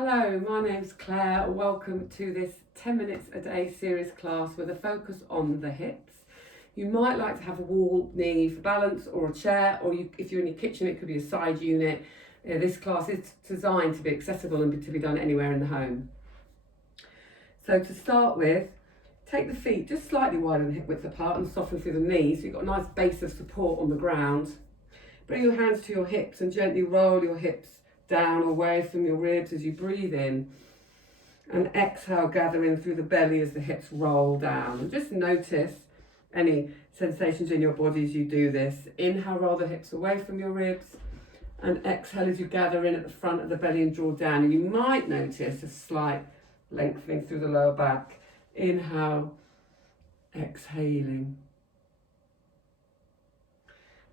Hello, my name's Claire. Welcome to this 10 minutes a day series class with a focus on the hips. You might like to have a wall knee for balance or a chair, or if you're in your kitchen, it could be a side unit. This class is designed to be accessible and to be done anywhere in the home. So to start with, take the feet just slightly wider than hip width apart and soften through the knees so you've got a nice base of support on the ground. Bring your hands to your hips and gently roll your hips down away from your ribs as you breathe in, and exhale, gather in through the belly as the hips roll down. And just notice any sensations in your body as you do this. Inhale, roll the hips away from your ribs, and exhale as you gather in at the front of the belly and draw down. And you might notice a slight lengthening through the lower back. Inhale, exhaling.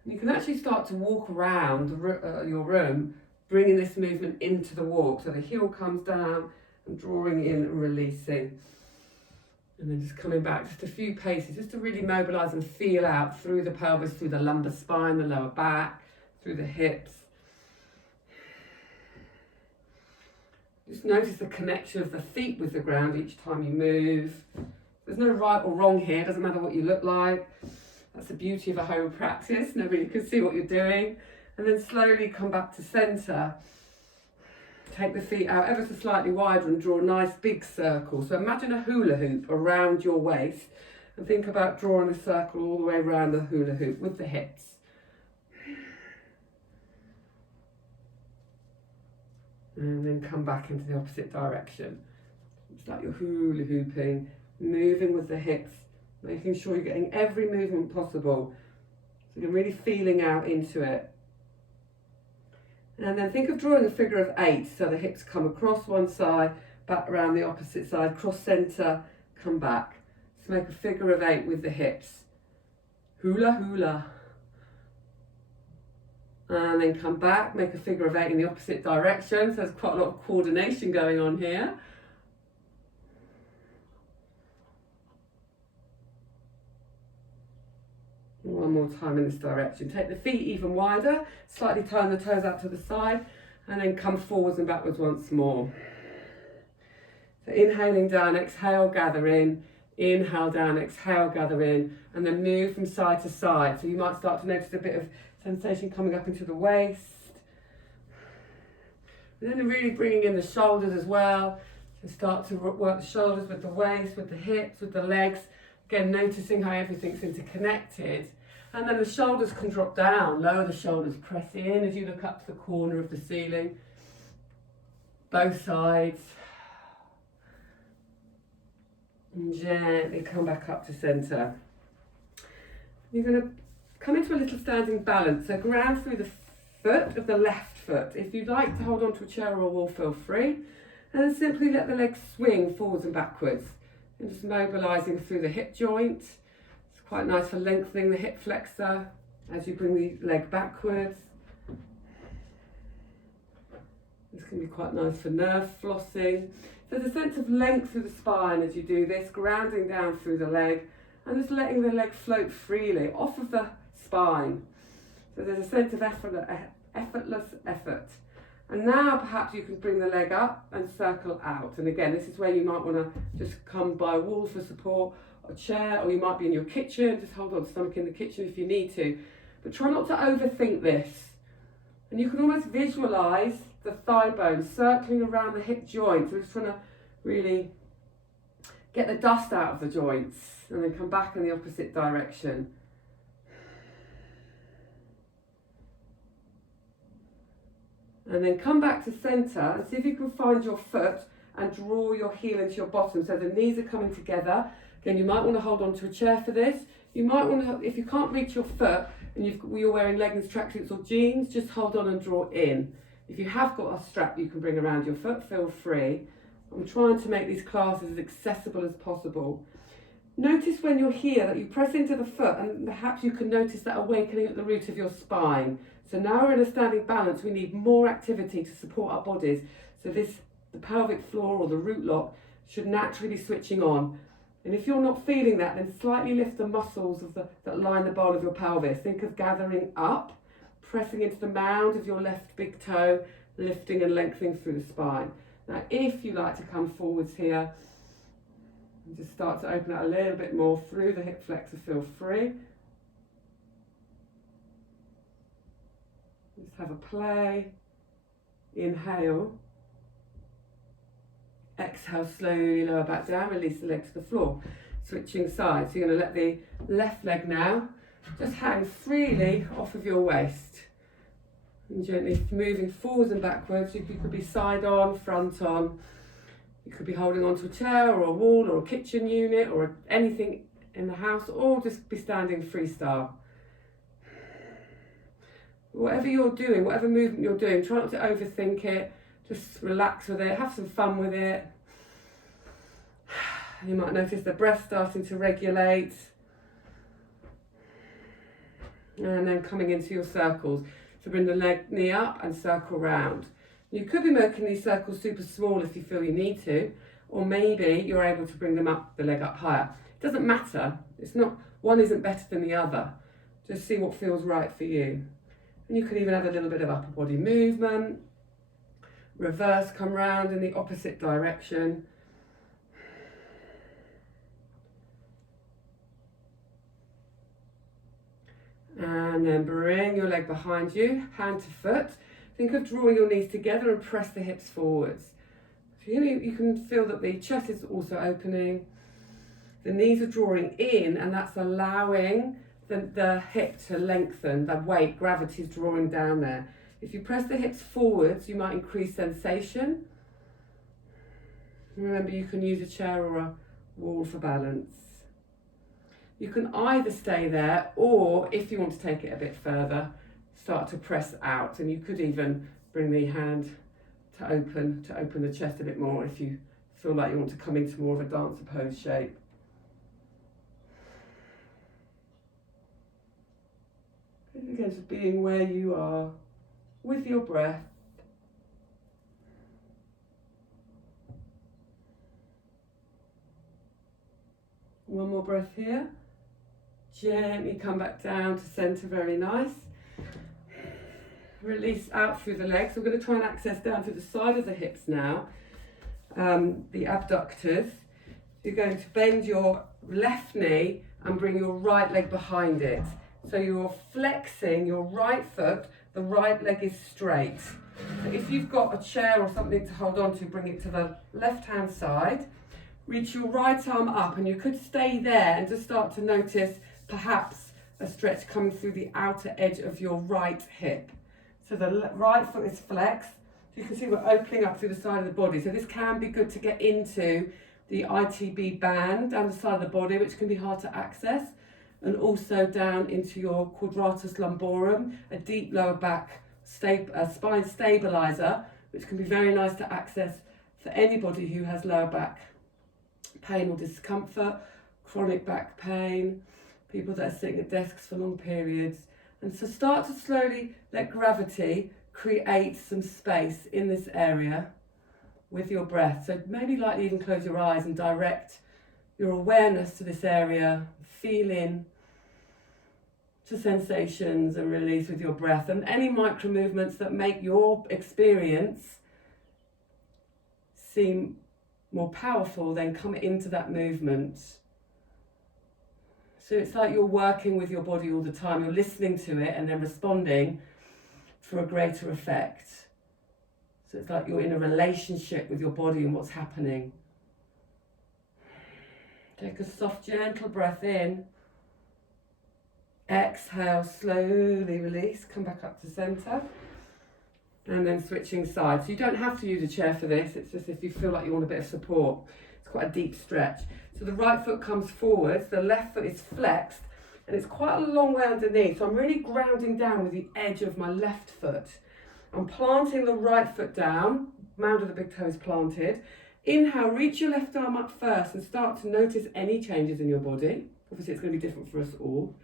And you can actually start to walk around your room, bringing this movement into the walk. So the heel comes down and drawing in and releasing. And then just coming back just a few paces, just to really mobilise and feel out through the pelvis, through the lumbar spine, the lower back, through the hips. Just notice the connection of the feet with the ground each time you move. There's no right or wrong here, it doesn't matter what you look like. That's the beauty of a home practice, nobody can see what you're doing. And then slowly come back to centre. Take the feet out ever so slightly wider and draw a nice big circle. So imagine a hula hoop around your waist and think about drawing a circle all the way around the hula hoop with the hips. And then come back into the opposite direction. It's like you're hula hooping, moving with the hips, making sure you're getting every movement possible. So you're really feeling out into it. And then think of drawing a figure of 8, so the hips come across one side, back around the opposite side, cross centre, come back. So make a figure of 8 with the hips. Hula hula. And then come back, make a figure of 8 in the opposite direction. So there's quite a lot of coordination going on here. One more time in this direction. Take the feet even wider, slightly turn the toes out to the side, and then come forwards and backwards once more. So inhaling down, exhale, gather in. Inhale down, exhale, gather in, and then move from side to side. So you might start to notice a bit of sensation coming up into the waist. And then really bringing in the shoulders as well. So start to work the shoulders with the waist, with the hips, with the legs. Again, noticing how everything's interconnected. And then the shoulders can drop down. Lower the shoulders, press in as you look up to the corner of the ceiling. Both sides. And gently come back up to centre. You're going to come into a little standing balance. So ground through the foot of the left foot. If you'd like to hold on to a chair or a wall, feel free. And then simply let the legs swing forwards and backwards. And just mobilising through the hip joint. It's quite nice for lengthening the hip flexor as you bring the leg backwards. This can be quite nice for nerve flossing. So there's a sense of length through the spine as you do this, grounding down through the leg and just letting the leg float freely off of the spine. So there's a sense of effortless effort. And now perhaps you can bring the leg up and circle out. And again, this is where you might want to just come by a wall for support, or a chair, or you might be in your kitchen. Just hold on to something in the kitchen if you need to. But try not to overthink this. And you can almost visualise the thigh bone circling around the hip joint. So we're just trying to really get the dust out of the joints and then come back in the opposite direction. And then come back to centre and see if you can find your foot and draw your heel into your bottom so the knees are coming together. Again, you might want to hold on to a chair for this. You might want to, if you can't reach your foot and you're wearing leggings, tracksuits or jeans, just hold on and draw in. If you have got a strap you can bring around your foot, feel free. I'm trying to make these classes as accessible as possible. Notice when you're here that you press into the foot and perhaps you can notice that awakening at the root of your spine. So now we're in a standing balance, we need more activity to support our bodies. So the pelvic floor or the root lock should naturally be switching on. And if you're not feeling that, then slightly lift the muscles that line the bowl of your pelvis. Think of gathering up, pressing into the mound of your left big toe, lifting and lengthening through the spine. Now, if you like to come forwards here, and just start to open out a little bit more through the hip flexor, feel free. Just have a play. Inhale. Exhale, slowly lower back down, release the leg to the floor. Switching sides. So you're going to let the left leg now just hang freely off of your waist. And gently moving forwards and backwards. You could be side on, front on. You could be holding onto a chair or a wall or a kitchen unit or anything in the house, or just be standing freestyle. Whatever you're doing, whatever movement you're doing, try not to overthink it. Just relax with it, have some fun with it. You might notice the breath starting to regulate. And then coming into your circles. So bring the knee up and circle round. You could be making these circles super small if you feel you need to, or maybe you're able to bring them up, the leg up higher. It doesn't matter. It's not, one isn't better than the other. Just see what feels right for you. And you can even add a little bit of upper body movement. Reverse, come round in the opposite direction. And then bring your leg behind you, hand to foot. Think of drawing your knees together and press the hips forwards. So you can feel that the chest is also opening. The knees are drawing in, and that's allowing the hip to lengthen. The weight, gravity is drawing down there. If you press the hips forwards, you might increase sensation. Remember, you can use a chair or a wall for balance. You can either stay there, or if you want to take it a bit further, start to press out, and you could even bring the hand to open the chest a bit more if you feel like you want to come into more of a dancer pose shape. And again, just being where you are with your breath. One more breath here. Gently come back down to centre, very nice. Release out through the legs. We're going to try and access down to the side of the hips now, the abductors. You're going to bend your left knee and bring your right leg behind it. So you're flexing your right foot, the right leg is straight. So if you've got a chair or something to hold on to, bring it to the left-hand side. Reach your right arm up, and you could stay there and just start to notice perhaps a stretch coming through the outer edge of your right hip. So the right foot is flexed. You can see we're opening up through the side of the body. So this can be good to get into the ITB band down the side of the body, which can be hard to access, and also down into your quadratus lumborum, a deep lower back spine stabilizer, which can be very nice to access for anybody who has lower back pain or discomfort, chronic back pain, people that are sitting at desks for long periods. And so start to slowly let gravity create some space in this area with your breath. So maybe lightly even close your eyes and direct your awareness to this area, feeling to sensations, and release with your breath. And any micro movements that make your experience seem more powerful, then come into that movement. So it's like you're working with your body all the time. You're listening to it and then responding for a greater effect. So it's like you're in a relationship with your body and what's happening. Take a soft, gentle breath in. Exhale, slowly release. Come back up to centre. And then switching sides. So you don't have to use a chair for this. It's just if you feel like you want a bit of support. It's quite a deep stretch. So the right foot comes forwards, the left foot is flexed, and it's quite a long way underneath. So I'm really grounding down with the edge of my left foot. I'm planting the right foot down, mound of the big toe is planted. Inhale, reach your left arm up first and start to notice any changes in your body. Obviously it's going to be different for us all.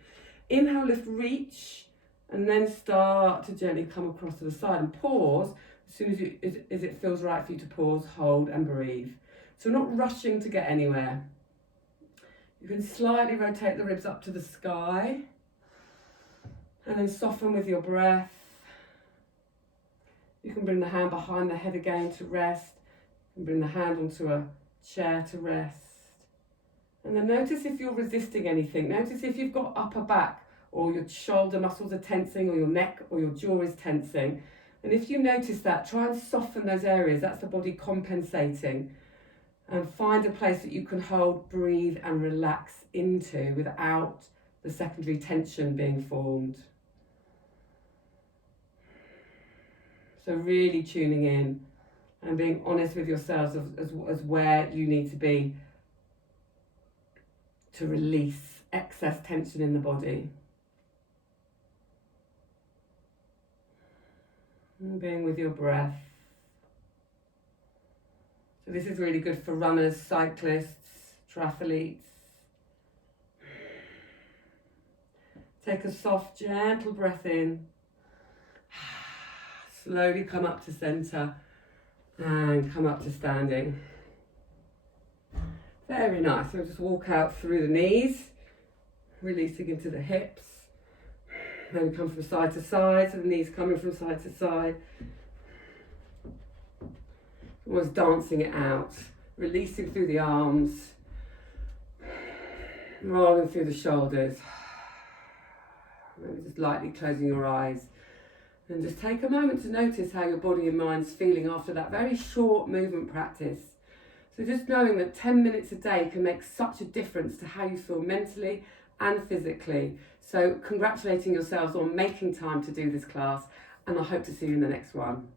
Inhale, lift, reach, and then start to gently come across to the side and pause as soon as it feels right for you to pause, hold and breathe. So we're not rushing to get anywhere. You can slightly rotate the ribs up to the sky and then soften with your breath. You can bring the hand behind the head again to rest. And bring the hand onto a chair to rest. And then notice if you're resisting anything. Notice if you've got upper back or your shoulder muscles are tensing or your neck or your jaw is tensing. And if you notice that, try and soften those areas. That's the body compensating. And find a place that you can hold, breathe and relax into without the secondary tension being formed. So really tuning in and being honest with yourselves as where you need to be to release excess tension in the body. And being with your breath. So this is really good for runners, cyclists, triathletes. Take a soft, gentle breath in. Slowly come up to centre and come up to standing. Very nice. So just walk out through the knees, releasing into the hips. Maybe come from side to side, so the knees coming from side to side. Almost dancing it out, releasing through the arms, rolling through the shoulders. Maybe just lightly closing your eyes. And just take a moment to notice how your body and mind's feeling after that very short movement practice. So just knowing that 10 minutes a day can make such a difference to how you feel mentally and physically. So congratulating yourselves on making time to do this class, and I hope to see you in the next one.